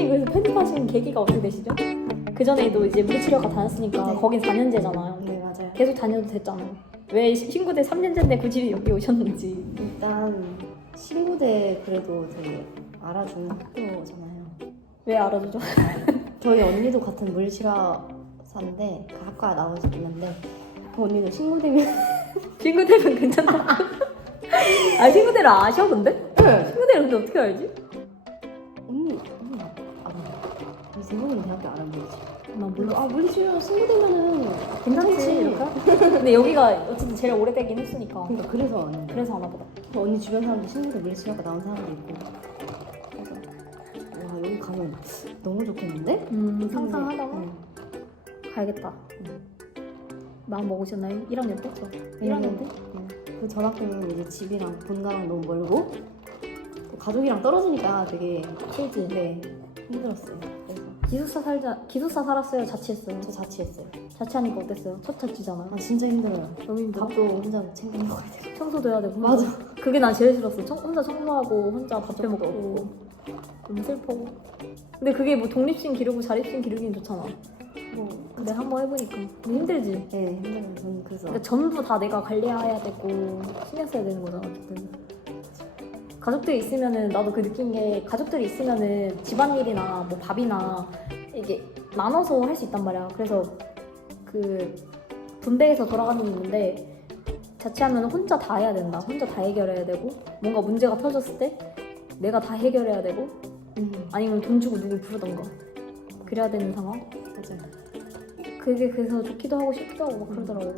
선생님 그래서 편입하신 계기가 어떻게 되시죠? 그 전에도 이제 물리치료과 다녔으니까 네. 거긴 4년제잖아요. 네 맞아요. 계속 다녀도 됐잖아요. 왜 시- 친구들 3년제인데 굳이 여기 오셨는지. 일단 친구들 그래도 되게 알아주는 학교잖아요. 왜 알아주죠? 저희 언니도 같은 물리치료사인데 그 학과 나오셨는데 그 언니도 친구 되면 친구들은 괜찮다. 아 친구들은 아셔 근데? 네. 친구들은 근데 어떻게 알지? 대부분 대학교 알아보지. 나 물론 아 물리치료 친구 되면은 괜찮지. 이렇게? 근데 여기가 어쨌든 제일 오래되긴 했으니까 그러니까 그래서 언니. 그래서 아나 보다. 언니 주변 사람들 친구들 물리치료학과 나온 사람도 있고. 그래서 와 여기 가면 너무 좋겠는데? 음 상상하다가 응. 가야겠다. 마음 먹으셨나요? 1학년 때? 저 1학년 때? 그 전학교는 이제 집이랑 본가랑 너무 멀고 또 가족이랑 떨어지니까 되게 싫지. 네 힘들었어요. 기숙사 살자 기숙사 살았어요. 자취했어요. 저 자취했어요. 자취하니까 어땠어요? 첫 자취잖아요. 아 진짜 힘들어요. 너무 힘들어. 밥도 혼자 챙겨 먹어야 돼요. 청소도 해야 되고. 맞아. 그게 난 제일 싫었어. 청, 혼자 청소하고 혼자 밥 해 먹고. 너무 슬퍼. 근데 그게 뭐 독립심 기르고 자립심 기르기는 좋잖아. 뭐 근데 한번 해보니까 너무 힘들지. 네, 힘들어요. 저는 그래서 그러니까 전부 다 내가 관리해야 되고 신경 써야 되는 거잖아. 어쨌든. 가족들이 있으면은 나도 그 느낀 게 가족들이 있으면은 집안일이나 뭐 밥이나 이게 나눠서 할 수 있단 말이야. 그래서 그 분배해서 돌아가는 게 있는데 자취하면 혼자 다 해야 된다. 혼자 다 해결해야 되고 뭔가 문제가 터졌을 때 내가 다 해결해야 되고 음, 아니면 돈 주고 누굴 부르던가 그래야 되는 상황. 맞아요. 그게 그래서 좋기도 하고 싫기도 하고 막 그러더라고.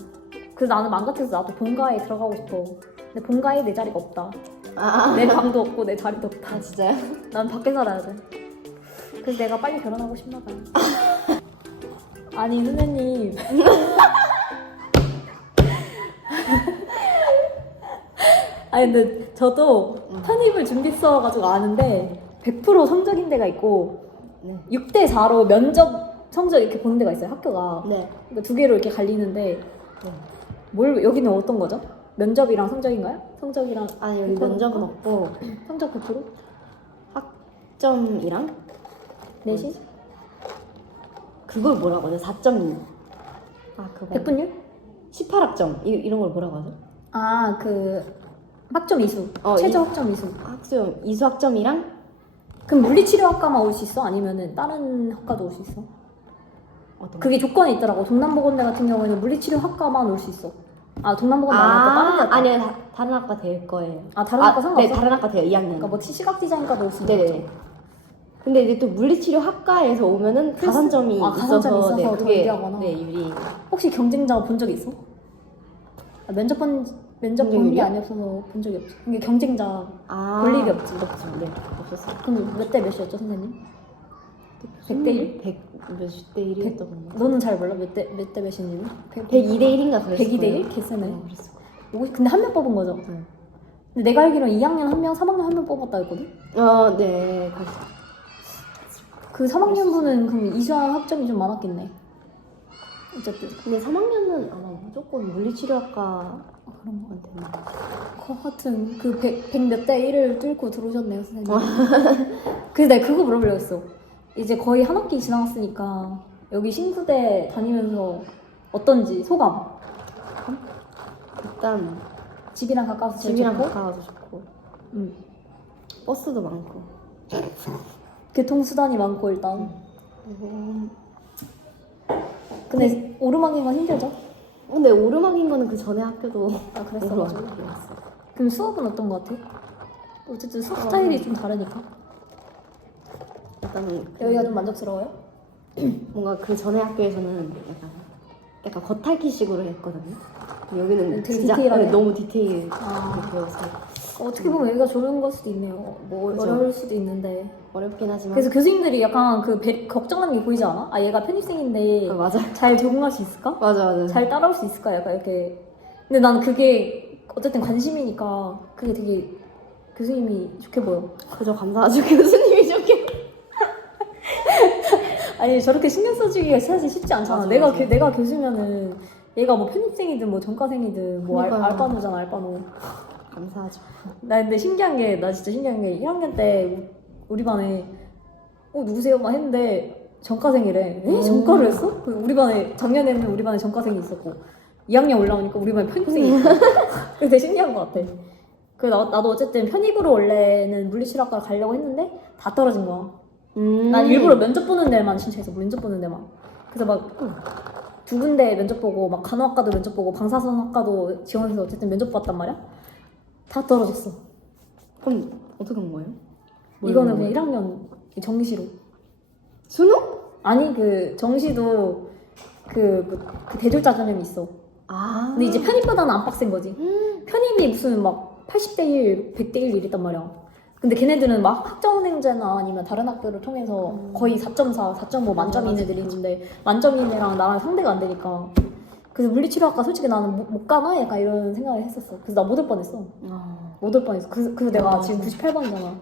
그래서 나는 맘 같아서 나도 본가에 들어가고 싶어. 근데 본가에 내 자리가 없다. 아, 내 방도 없고 내 자리도 없다. 아 진짜요? 난 밖에 살아야 돼. 그래서 내가 빨리 결혼하고 싶나 봐요. 아니 선생님. 아니 근데 저도 편입을 준비했어가지고 아는데 100% 성적인 데가 있고 네. 6대 4로 면접 성적 이렇게 보는 데가 있어요 학교가. 네. 그러니까 두 개로 이렇게 갈리는데 네. 뭘 여기는 어떤 거죠? 면접이랑 성적인가요? 성적이랑 아니 여기 100% 면접은 없고 성적 100%? 학점이랑 내신? 그걸 뭐라고 하죠? 4.2. 아 그거. 100분율? 18학점 이, 이런 걸 뭐라고 하죠? 아, 그 학점 이수. 어, 최저 이- 학점 이수. 학점 이수 학점이랑 그럼 물리치료학과만 올 수 있어? 아니면은 다른 학과도 올 수 있어? 어떤 거? 그게 조건이 있더라고. 동남보건대 같은 경우에는 물리치료학과만 올 수 있어. 아, 다른 데 아, 학과. 아니요 다- 다른 학과 될 거예요. 아, 다른 학과 아, 상관없어? 네 다른 학과 돼요 2학년. 그러니까 뭐 시각 디자인과도 올수 있는 네네. 거죠. 근데 이제 또 물리치료 학과에서 오면은 가산점이 아, 가산점이 있어서, 네, 더 그게 유리하구나. 네 유리. 혹시 경쟁자 본 적 있어? 아, 면접 본 면접 본 게 경쟁률이요? 아니었어서 본 적이 없어. 이게 경쟁자 아, 볼 일이 없지. 없죠. 네 없었어요. 그럼 몇 대 몇이었죠, 선생님? 100대 1? 100 몇대 1이었던 것 같아요. 너는 잘 몰라? 몇 대 몇 대 몇인지는? 102대 1인가 그랬어요. 102대 1? 개쎄네. 네, 그랬을 거예요. 오십- 근데 한 명 뽑은 거죠? 네. 근데 내가 알기로는 2학년 한 명, 3학년 한 명 뽑았다 했거든? 어, 네. 그랬어요. 그 3학년 분은 그럼 이수한 학점이 좀 많았겠네. 어쨌든. 근데 3학년은 아마 무조건 물리치료학과 아, 그런 거. 한테 그 하여튼 그 100, 100몇대 1을 뚫고 들어오셨네요, 선생님. 그래서 내가 그거 물어보려고 했어. 이제 거의 한 학기 지나갔으니까 여기 신구대 다니면서 어떤지 소감. 일단 집이랑 가까워서 제일 집이랑 좋고. 가까워서 좋고 응. 버스도 많고 교통수단이 많고 일단. 음. 근데 오르막이면 힘들죠? 근데 오르막인 거는 그 전에 학교도 아 그랬어가지고. 오르막이었어. 그럼 수업은 어떤 거 같아? 어쨌든 수업 스타일이 좀 다르니까. 그 여기가 좀 만족스러워요? 뭔가 그 전에 학교에서는 약간 약간 겉핥기식으로 했거든요. 근데 여기는 되게 진짜 디테일하네. 네, 너무 디테일하게 아. 배워서 어떻게 보면 여기가 좋은 걸 수도 있네요. 뭐 그죠. 어려울 수도 있는데. 어렵긴 하지만 그래서 교수님들이 약간 그 배- 걱정하는 게 보이지 않아? 아 얘가 편입생인데 아, 맞아 잘 적응할 수 있을까? 맞아 맞아 잘 따라올 수 있을까? 약간 이렇게. 근데 난 그게 어쨌든 관심이니까 그게 되게 교수님이 좋게 보여. 그저 감사하죠 교수님이 아니 저렇게 신경 써주기가 사실 쉽지 않잖아. 맞아, 내가 맞아. 교, 내가 교수면은 얘가 뭐 편입생이든 뭐 전과생이든 뭐 알, 그러니까요. 알바노잖아 알바노. 감사하죠. 나 근데 신기한 게 나 진짜 신기한 게 1학년 때 우리 반에 어 누구세요? 막 했는데 전과생이래. 에? 음. 전과를 했어? 그 우리 반에 작년에는 우리 반에 전과생이 있었고 2학년 올라오니까 우리 반에 편입생이 있고 그래서 되게 신기한 것 같아. 그 나, 나도 어쨌든 편입으로 원래는 물리치료학과 가려고 했는데 다 떨어진 거야. 음. 난 일부러 면접 보는 데만 신청해서 면접 보는 데만. 그래서 막 두 군데 면접 보고 막 간호학과도 면접 보고 방사선학과도 지원해서 어쨌든 면접 봤단 말이야. 다 떨어졌어. 그럼 어떻게 한 거예요? 뭘 이거는 한 그냥 거예요? 1학년 정시로. 수능? 아니 그 정시도 그, 그, 그 대졸자 전형이 있어. 아. 근데 이제 편입보다는 안 빡센 거지. 음. 편입이 무슨 막 80대 1, 100대 1 이랬단 말이야. 근데 걔네들은 막 학점행제나 아니면 다른 학교를 통해서 음. 거의 4.4, 4.5 만점인 애들이 있는데 만점인 애랑 나랑 상대가 안 되니까. 그래서 물리치료학과 솔직히 나는 못, 못 가나? 약간 이런 생각을 했었어. 그래서 나 못 올 뻔했어. 아. 못 올 뻔했어. 그래서, 그래서 내가 아. 지금 98번이잖아.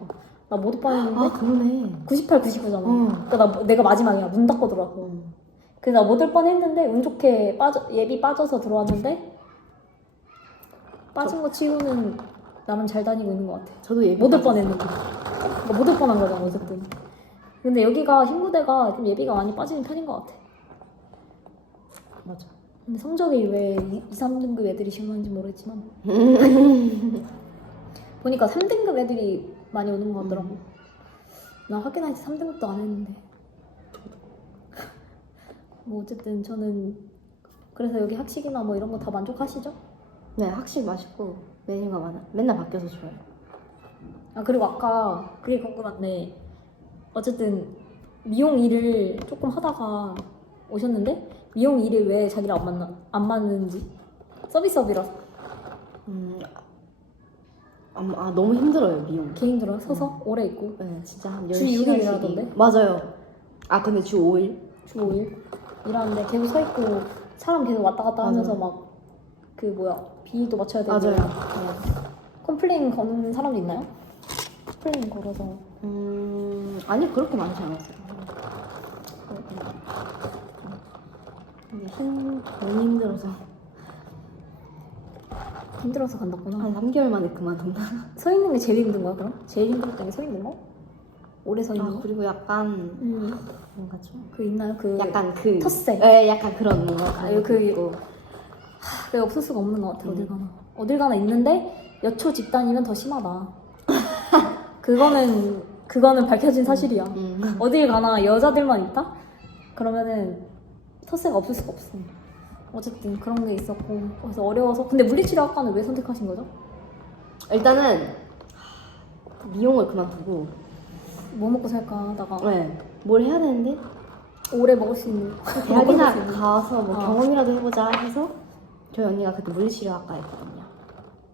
나 못 올 뻔했는데 아 그러네. 98, 99잖아. 응. 그러니까 나, 내가 마지막이야. 문 닫고 들어왔어. 음. 그래서 나 못 올 뻔했는데 운 좋게 빠져, 예비 빠져서 들어왔는데 빠진 거 치고는 나름 잘 다니고 있는 것 같아. 저도 예비 못올 받았어요. 뻔했는데. 그러니까 못올 뻔한 거잖아 어쨌든. 근데 여기가 신구대가 좀 예비가 많이 빠지는 편인 것 같아. 맞아. 근데 성적이 왜 2, 3등급 애들이 심한지 모르겠지만 보니까 3등급 애들이 많이 오는 것 같더라고. 나 확인할 때 3등급도 안 했는데. 뭐 어쨌든 저는 그래서 여기 학식이나 뭐 이런 거 다 만족하시죠? 네, 확실히 맛있고 메뉴가 많아. 맨날 바뀌어서 좋아요. 아 그리고 아까 그게 궁금한데 어쨌든 미용 일을 조금 하다가 오셨는데 미용 일이 왜 자기랑 안 맞나 안 맞는지 서비스업이라서 음. 아, 아 너무 힘들어요 미용. 개 힘들어 서서 오래 있고 네, 진짜 한 주 10시간씩. 육일 일하던데? 맞아요. 아 근데 주 5일? 주 5일 일하는데 계속 서 있고 사람 계속 왔다 갔다 하면서 맞아요. 막 그 뭐야 비위도 맞춰야 되고 맞아요. 네. 컴플레인 거는 사람도 있나요? 컴플레인 걸어서 음 아니 그렇게 많지 않았어요. 근데 힘 너무 힘들어서 힘들어서 간다구나 한 3개월 만에 그만둔다. 서 있는 게 제일 힘든 거야 그럼? 제일 힘들었던 게 서 있는 거? 오래 서 있는 아 거? 그리고 약간 음, 뭔가 좀 그 있나요? 그 약간 그 텃세. 네, 약간 그런 뭔가 아, 그- 거 있고. 하, 내가 없을 수가 없는 것 같아 음. 어딜 가나 어딜 가나 있는데 여초 집단이면 더 심하다 그거는 그거는 밝혀진 사실이야 음. 어딜 가나 여자들만 있다? 그러면은 텃세가 없을 수가 없어 어쨌든 그런 게 있었고 그래서 어려워서 근데 물리치료학과는 왜 선택하신 거죠? 일단은 미용을 그만두고 뭐 먹고 살까 하다가 네. 뭘 해야 되는데 오래 먹을 수 있는 대학이나. 가서 뭐 어. 경험이라도 해보자 해서 저희 언니가 그때 물리치료학과였거든요.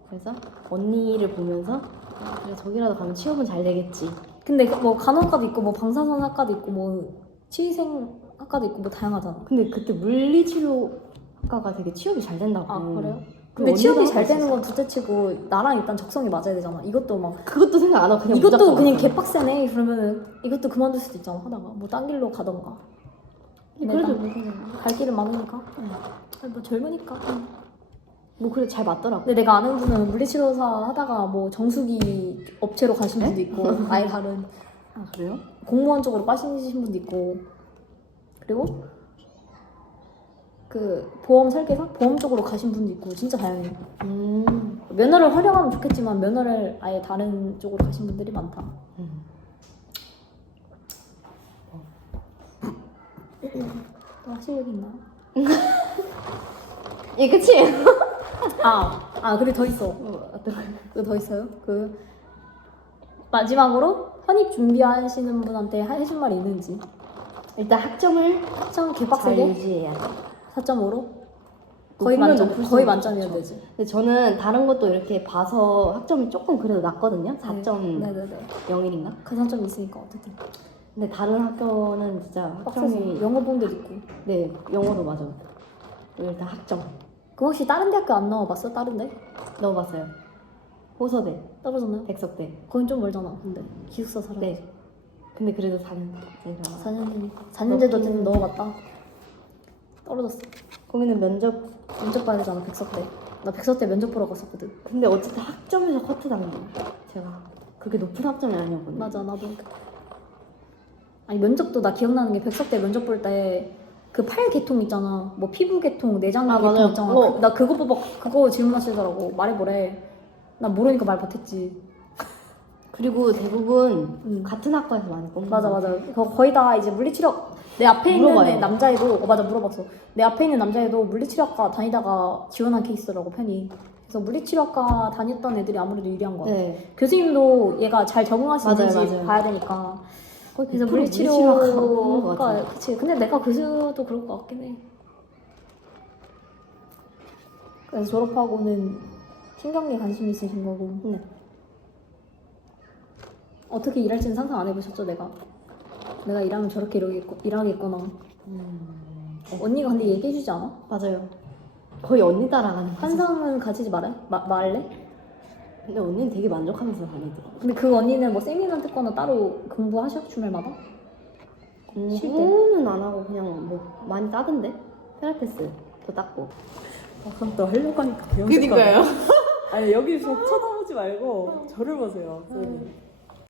그래서 언니를 보면서 아, 그래 저기라도 가면 취업은 잘 되겠지. 근데 뭐 간호학과도 있고 뭐 방사선 학과도 있고 뭐 치위생 학과도 있고 뭐 다양하잖아 근데 그때 물리치료학과가 되게 취업이 잘 된다고. 아 그래요? 그 근데 취업이 잘 되는 건 둘째치고 나랑 일단 적성이 맞아야 되잖아. 이것도 막 그것도 생각 안 하고 그냥 이것도 무작정 그냥. 개빡세네. 그러면은 이것도 그만둘 수도 있잖아. 하다가 뭐 딴 길로 가던가. 근데 그래도 내가 갈 길은 많으니까. 응. 아니, 뭐 젊으니까. 뭐 그래 잘 맞더라고. 근데 내가 아는 분은 물리치료사 하다가 뭐 정수기 업체로 가신 분도 있고 아예 다른 아 그래요? 공무원 쪽으로 빠지신 분도 있고 그리고 그 보험 설계사 보험 쪽으로 가신 분도 있고 진짜 다양해. 음. 면허를 활용하면 좋겠지만 면허를 아예 다른 쪽으로 가신 분들이 많다. 음. 또 하실 얘기 있나요? 예 끝이에요. 아, 아 그리고 더 있어. 어, 어떤 거? 그더 있어요. 그 마지막으로 현입 준비하시는 분한테 하- 해준 말이 있는지. 일단 학점을 학점 잘 개빡세게 유지해야 돼. 4.5로 거의 높으면 만점, 높을수록 거의 만점이어야 좋죠. 되지. 근데 저는 다른 것도 이렇게 봐서 학점이 조금 그래도 낮거든요. 4.01인가? 네네네. 가산점이 있으니까 어쨌든. 근데 다른 학교는 진짜 학점이 영어 데도 있고. 네 영어도 맞아. 일단 학점 그럼 혹시 다른 대학교 안 나와봤어? 다른 데? 넣어봤어요. 호서대, 떨어졌나요? 백석대. 거긴 좀 멀잖아. 근데 기숙사 살아. 네. 근데 그래도 4년 제가 4년제니까. 4년제도 넣긴- 어쨌든 넣어봤다. 떨어졌어. 거기는 면접. 면접 봐야 되잖아 백석대. 나 백석대 면접 보러 갔었거든. 근데 어쨌든 학점에서 커트 당겨. 제가 그렇게 높은 학점이 아니었거든요. 맞아 나도. 아니 면접도 나 기억나는 게 백석대 면접 볼 때 그팔 계통 있잖아. 뭐 피부 계통, 내장 아, 계통 맞아요. 있잖아. 그거. 그- 나 그거 보고 그거 질문하시더라고. 말해보래. 나 모르니까 말 못했지. 그리고 대부분 음. 같은 학과에서 많이 뽑는 맞아 거 맞아. 그거 거의 다 이제 물리치료 내 앞에 있는 물어봐요. 애 남자애도 어, 맞아 물어봤어. 내 앞에 있는 남자애도 물리치료학과 다니다가 지원한 케이스라고 편이. 그래서 물리치료학과 다녔던 애들이 아무래도 유리한 거 같아. 네. 교수님도 얘가 잘 적응할 수 맞아요, 있는지 맞아요. 봐야 되니까. 거의 그래서 100% 물리치료학과 뽑는 것 물리치료가 같아요. 그치. 근데 내가 교수도 그럴 것 같긴 해. 그래서 졸업하고는 신경계 관심 있으신 거고. 네. 어떻게 일할지는 상상 안 해보셨죠, 내가? 내가 일하면 저렇게 일하겠고, 일하겠구나. 음, 언니가 근데 얘기해주지 않아? 맞아요. 거의 언니 따라가는 거죠. 환상은 가지지 말아? 마, 말래? 근데 언니는 되게 만족하면서 다니더라고. 근데 그 언니는 뭐 세미나 듣거나 따로 공부하셔? 주말마다? 쉴 때? 공부는 안 하고 그냥 뭐 많이 따던데? 필라테스도 땄고. 아, 그럼 또 하려고 하니까 배운 그니까요. 아니 여기 저 쳐다보지 말고 저를 보세요. 선생님.